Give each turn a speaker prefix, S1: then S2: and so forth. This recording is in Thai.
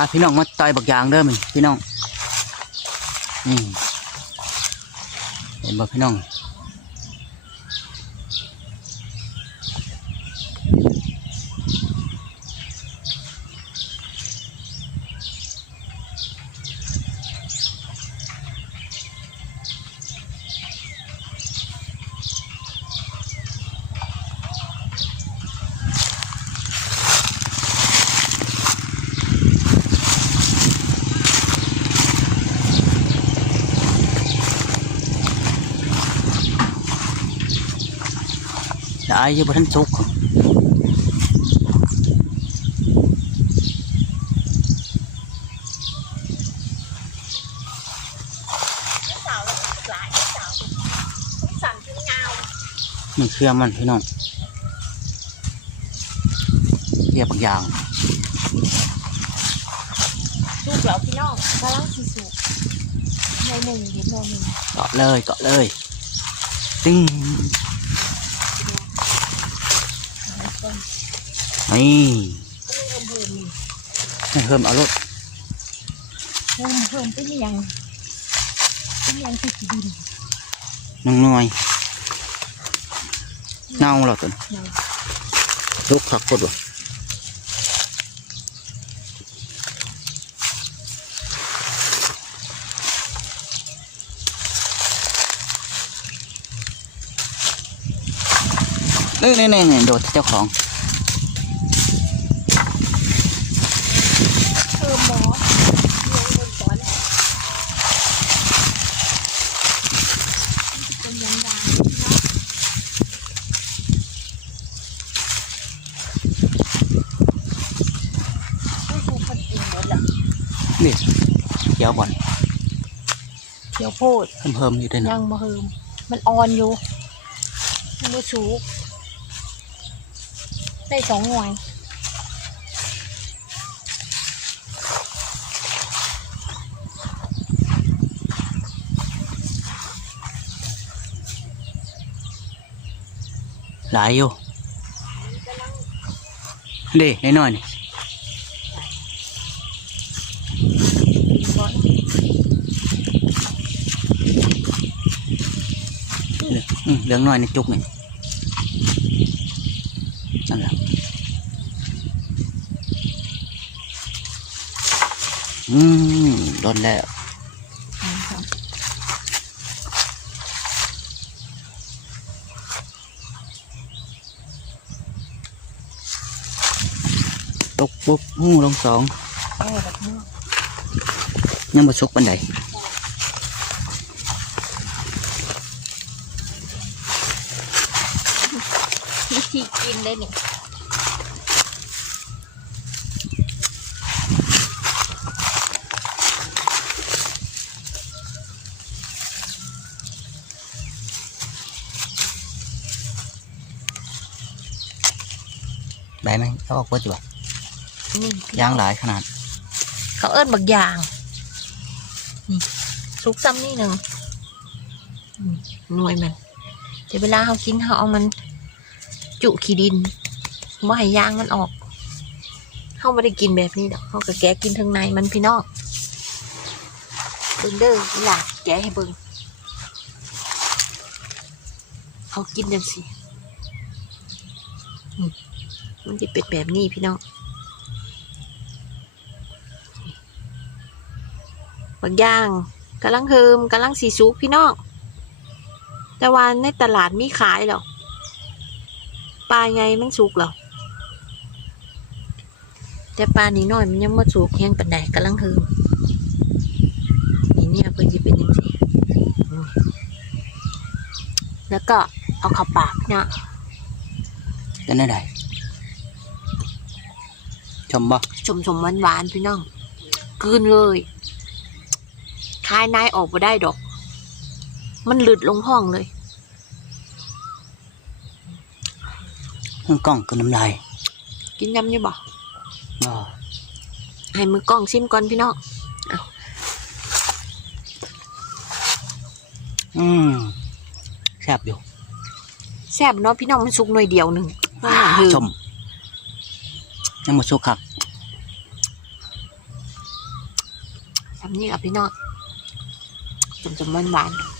S1: าพี่น้องมาต่อยบักยางเด้อมันพี่น้องนี่เห็นบ่พี่น้อง ได้อยังบ่ทันสุก
S2: สาวหลายสาวสั่นจนเงา
S1: มันเครือมันพี่น้องเรียบบักยาง
S2: ลูกแล้วพี่น้องกำลังสีสุกในหนึ่งเห็นในหนึ่ง
S1: เกาะเลยเกาะเลยตึ้ง
S2: ต้น
S1: นี่
S2: ก็เลยเพิ่ม
S1: ให้เพิ่มเอารถ
S2: เพิ่มเพิ่มเป็นยังเป็นยังที่ดิน
S1: น้องน้อยเน่าแล้วตัว
S2: เนา
S1: ลุกขักกดวะนี่นี่นี่นี่โดดที่เจ้าของ
S2: เพิ่มหมอเลี้ยงบนสอนเป็นยังดังเนาะไม่ถูกคนกินหมดละ
S1: นี่เขียวบ่อน
S2: เดี๋ยวโพด
S1: เพิ่มเพิ่มอยู่ด้วยนะ
S2: ยังมาเฮิมมันอ่อนอยู่มันไม่สูกได้สองหน่วย
S1: หลายอยู่เด้น้อยๆนี่
S2: ปีก่อน
S1: อืม เหลืองน้อยในจุกนี่นั่นแหละอืมโดนแล้วตกปุ๊บหูลงสอง
S2: เออแบบนี้
S1: ยังบ่สุกปันใด
S2: ธีกินได้นี่
S1: ได้ไหมเขาบอกว่าจะแบบ
S2: นี่
S1: ย่างหลายขนาด
S2: เขาเอิ้นบักยางนี่สุกซ้ำนี่หนึ่งอืมหน่วยมันเดี๋ยวเวลาเขากินเขาเอามัน จุขี้ดินว่าให้ยางมันออกเขาไม่ได้กินแบบนี้ดอกเขาก็แกกินทั้งในมันพี่น้องเบิ่งเด้อเวลาแกให้เบิ่งเขากินจังสิมันจะเป็นแบบนี้พี่น้องบางอย่างกำลังเฮิมกำลังสีสุกพี่น้องแต่ว่าในตลาดมีขายหรอก ปลาไงมันสุกหรอแต่ปลานี้น้อยมันยังไม่สุกแห้งปันใดกำลังเฮิมนี่เนี่ยเพิ่นจะเป็นยังไงแล้วก็เอาเข้าปากเนาะ
S1: จะได้ไดชมบ่
S2: ชมชมหวานหวานๆพี่น้องกลืนเลยคายนายออกมาได้ดอก มันหลุดลงห้องเลย
S1: เครื่องกล้องกับน้ำลาย
S2: กินยำอยี่บ่
S1: บ่
S2: ให้มือกล้องชิมก่อนพี่น้อง
S1: อืมแซ่บอยู่
S2: แซ่บเนาะพี่น้องมันสุกหน่อยเดียวหนึ่งว่าหนังหือ
S1: ชมยังบ่สุกครับำ
S2: นี่กับพี่น้องจมจมหวานหวานๆ